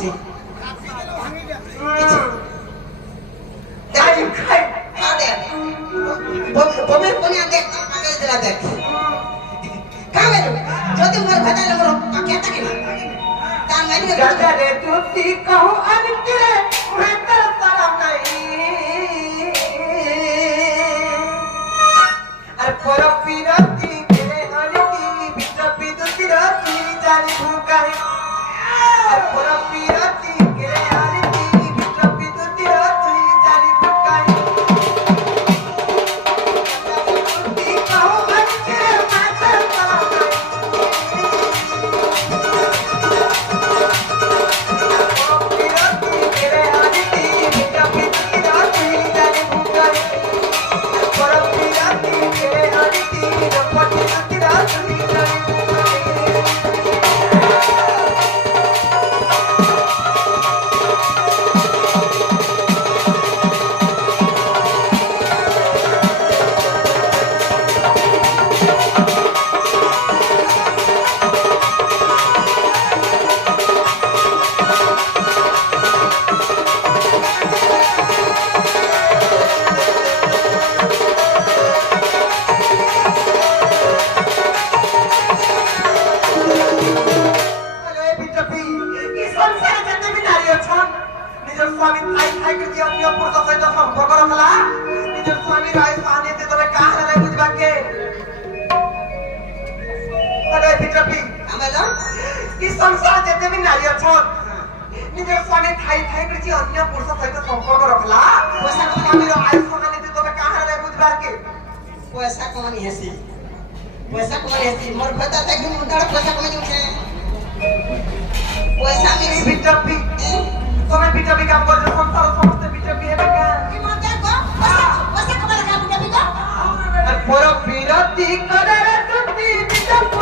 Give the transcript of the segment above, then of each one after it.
আছে বমের কোনে দেখ আগে দিলা দেখ কাবে যদি মোর ভেতালে মোর পাকে থাকে না তার মানে গদরে তুই কহো আনতে রে ভেতর সালাম নাই আর পর পিরতি কে আনতি ভিতর বিদুতি রাতি জানি ভুকাই আর পর পিরতি কে আনতি ভিতর বিদুতি রাতি জানি ভুকাই पैसा कौन है मोर भता तक मुंडा पैसा कौन उठे पैसा में बिटपी तुम्हें बिटपी काम कर जो संसार समस्त बिटपी है बेटा की मत को पैसा कमाल का बिटपी को पर बिरती करे रे तुती बिटपी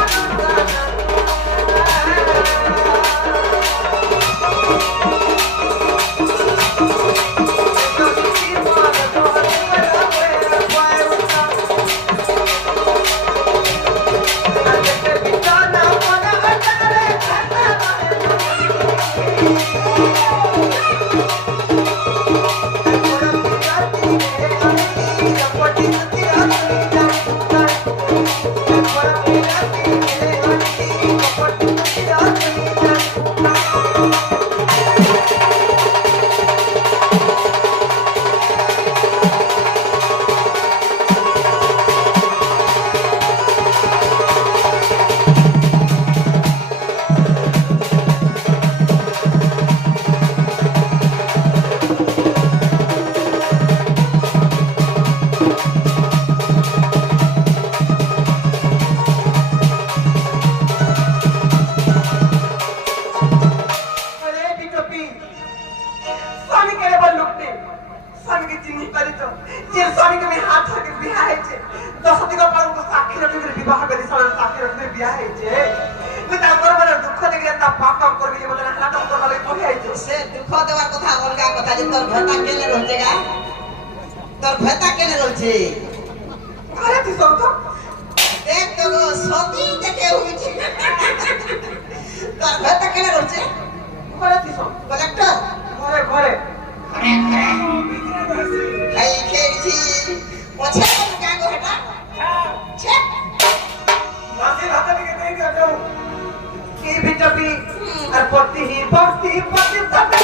তোর ভেতা কেন রলছে আরে তুই শুন তো দেখ তো গো সতী দেখে হইছে তোর ভেতা কেন রলছে আরে তুই শুন কলেক্টর ঘরে ঘরে খাই খেয়েছি পছে কা গো হেটা ছে মাসি হাতে দিকে দেই না যাও কি বিটপি আর পতি পতি পতি তবে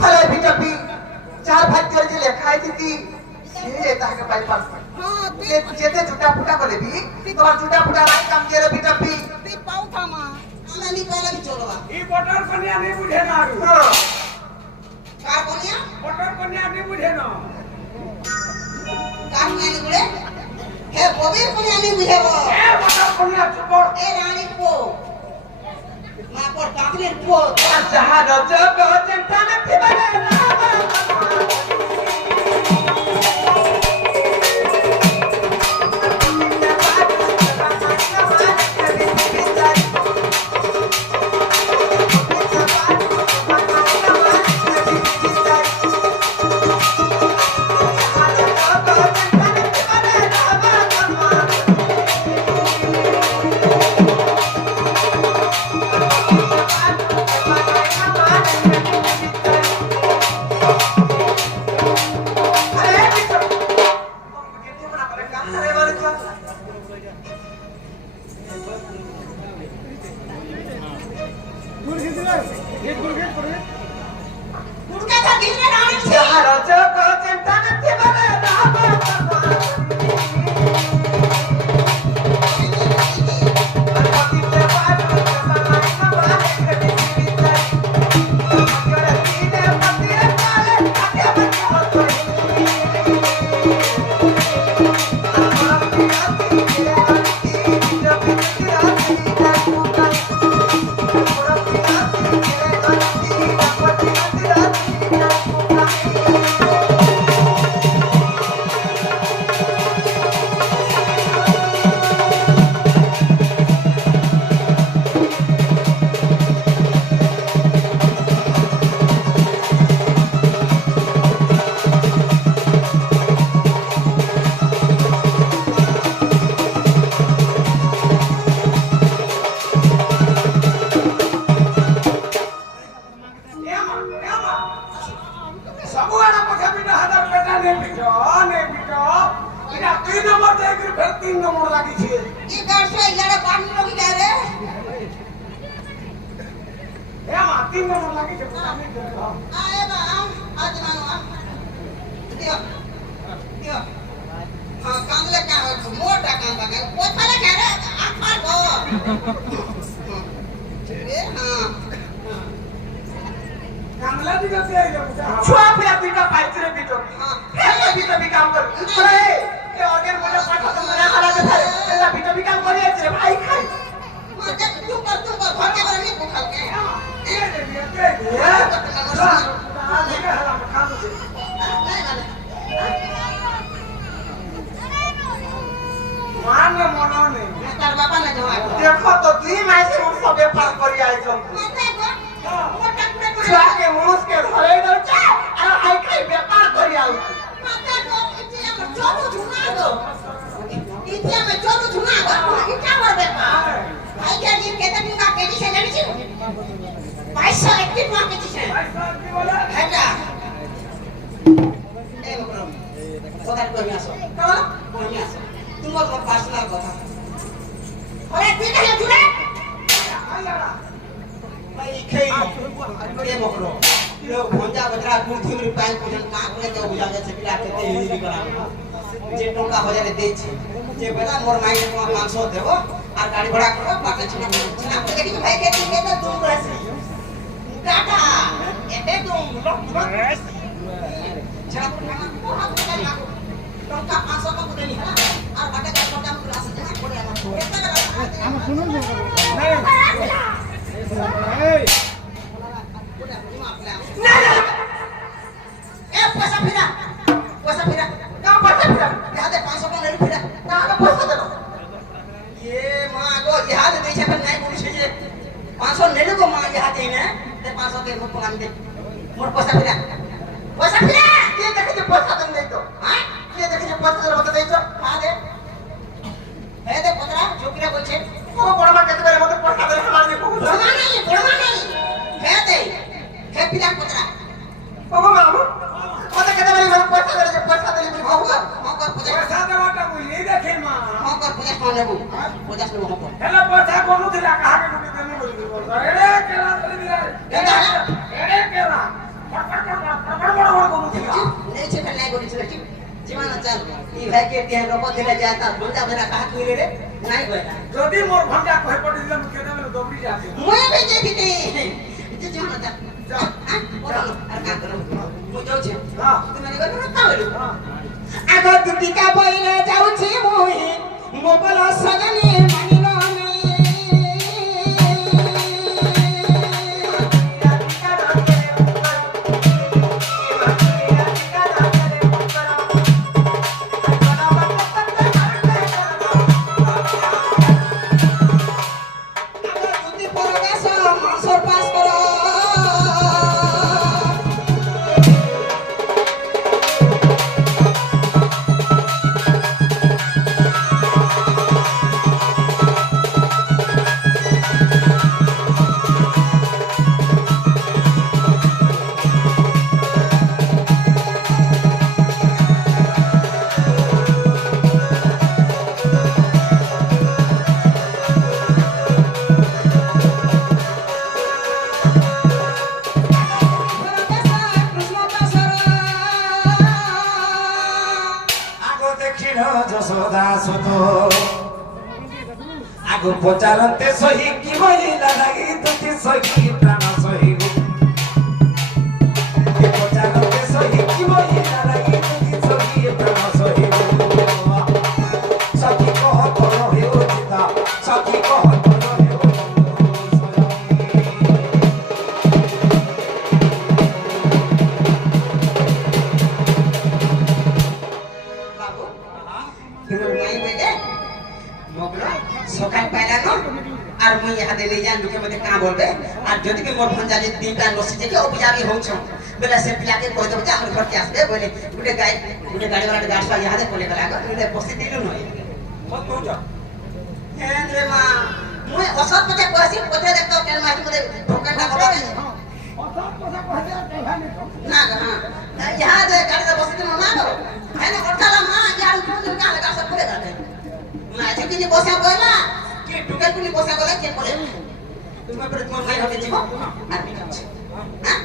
তাহলে বিজেপি চার ভাগ্যের যে লেখা আছে কি সে তাকে পাই পাস যেতে জুটা ফুটা করে বি তোমার জুটা ফুটা নাই কাম দিয়ে রে বিজেপি তুই পাও থামা আমি নি পাইলা কি চলবা এই বটার কন্যা আমি বুঝে না আর কার কনিয়া বটার কন্যা আমি বুঝে না কার কনিয়া নি বলে হে ববির কনিয়া আমি বুঝাব এ বটার কন্যা চুপর এ রানী পো মা পর পাগলের পো যাহা রজব চিন্তা থিবা না सबुआना पठा बिना हजार बेटा ने बिटो इना 3 नंबर दे के फिर 3 नंबर लागी छे ई करसे इलाडे पानी लोगी जा रे ए मा 3 नंबर लागी छे आए बा आज मानो दियो दियो हां कामले का मोटा काम बगे पोथले का रे आखा गो ए हां कामला दिगा दे छुआ पिया बिटा पाइचरे बिटो हां ए बिटो भी काम कर अरे ए ऑर्गन बोले पाठा तो मना करा के थारे एला बिटो भी काम करिए छे भाई खाई मजे तू कर घर के बारे में बुखाल के ए दे देखा हला काम छे मान मनो ने तार बापा ने जवाब देखो तो दी माई से उठ सबे पार करी आई छो मोटा कुड़े छुआ के मुंह के घरे दर छे आ आई खाई व्यापार करी आउ माता को इतिया में चोरू झुना दो इतिया में चोरू झुना दो इटा वर व्यापार आई के दिन केते दिन का केजी से जानी छी 22 माह केजी से 22 की बोला हेटा ए बकरो कोदार को मियासो तो मियासो तुम मोर पर्सनल कथा अरे तू कहे जुड़े भाई खेई ए बकरो यो भंजा बजरा गुठी में पाई पूजन का करे जो बुझा जाय छै बिला केते हिली करा जे टोका हो जाले दे छै जे बेला मोर माई को 500 देबो आ गाड़ी भाड़ा करो बाटे छना देखि भाई के तुम रहसी टाटा एते तुम छना को हाथ में लागो टोका 500 को देनी है আর বাটা का टोका में क्लास जहां पड़े हम सुनो नहीं ए पैसा फिरा कहां पैसा फिरा यहां दे 500 का नहीं फिरा कहां का पैसा दे ये मां गो यहां दे छै पर नहीं बोली छै जे 500 नहीं को मां यहां दे ने ते 500 के मुख मान दे मोर पैसा फिरा ये देखे जे पैसा दे नहीं तो हां ये देखे जे पैसा दे बता दे तो हां दे हे दे पतरा जोकरा बोल छै ओ बड़ा मां केते बेरे मते पैसा दे हमार दे बड़ा नहीं हे दे हे पिला पतरा बाबा मामू मते केते बेरे मते पैसा दे भी भाऊगा हां कर पैसा देवाटा बुझी देखे मां हां कर 50 नेबो 50 नेबो हां हेला पैसा कोनु दिला कहा के गुटी देने बोली बोल एड़े केला चली दिला एड़े केला फटफट জীবন চাল ই ভাই কে দিয়ে রব দিলে যায় তা বলতা মেরা কাহা কইরে রে নাই কইরা যদি মোর ভন্ডা কই পড়ি দিলাম কেন আমি দবড়ি যাবে মই বে যে দিতে যে জীবন চাল যা আর কা করো মই যাউছি হ্যাঁ তুমি মানে করো না কাওলো হ্যাঁ আগ দুটিকা বইলে যাউছি মই মোবাইল সজনী মানিল নাই আগো দেখিল যশোদা সুত আগো পচারন্তে সহি কি হইলা লাগি তুতি সহি প্রাণ সহি গো পচারন্তে সহি কি হইলা লাগি তুতি সহি প্রাণ সহি গো সখী কহ তোর হেউ চিতা সখী কহ তোর হেউ বাবু তুমি মই বেগে মগরা সকাল পাইলা না আর মই ইহাদে লই যান লোকে মতে কা বলবে আর যদি কি মোর ভঞ্জা যে দিনটা নসি যে অবিজাবি হউছ বেলা সে পিলাকে কই দেব যে আমার ঘরকে আসবে বলে গুটে গাড়ি वाला গাছটা ইহাদে বলে গলা গুটে বসি দিলু নয় কত কইছ হ্যাঁ রে মা মই অসৎ পথে কইছি পথে দেখতো কেন মাটি মতে ঢোকানটা বাবা অসৎ কথা কইতে দেখানি না হ্যাঁ ইহাদে গাড়িতে বসি দিলু না গো হ্যাঁ না করতালাম না ইয়ার ফুল কালে গাছ পড়ে গেছে না যদি বসা কইলা কি টুকে কুনি বসা কইলা কে পড়ে তুমি পরে তোমার ভাই হতে যাব আর কি আছে হ্যাঁ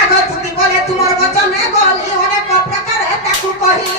আগো তুমি বলে তোমার বচনে গলি অনেক প্রকার তাকু কহি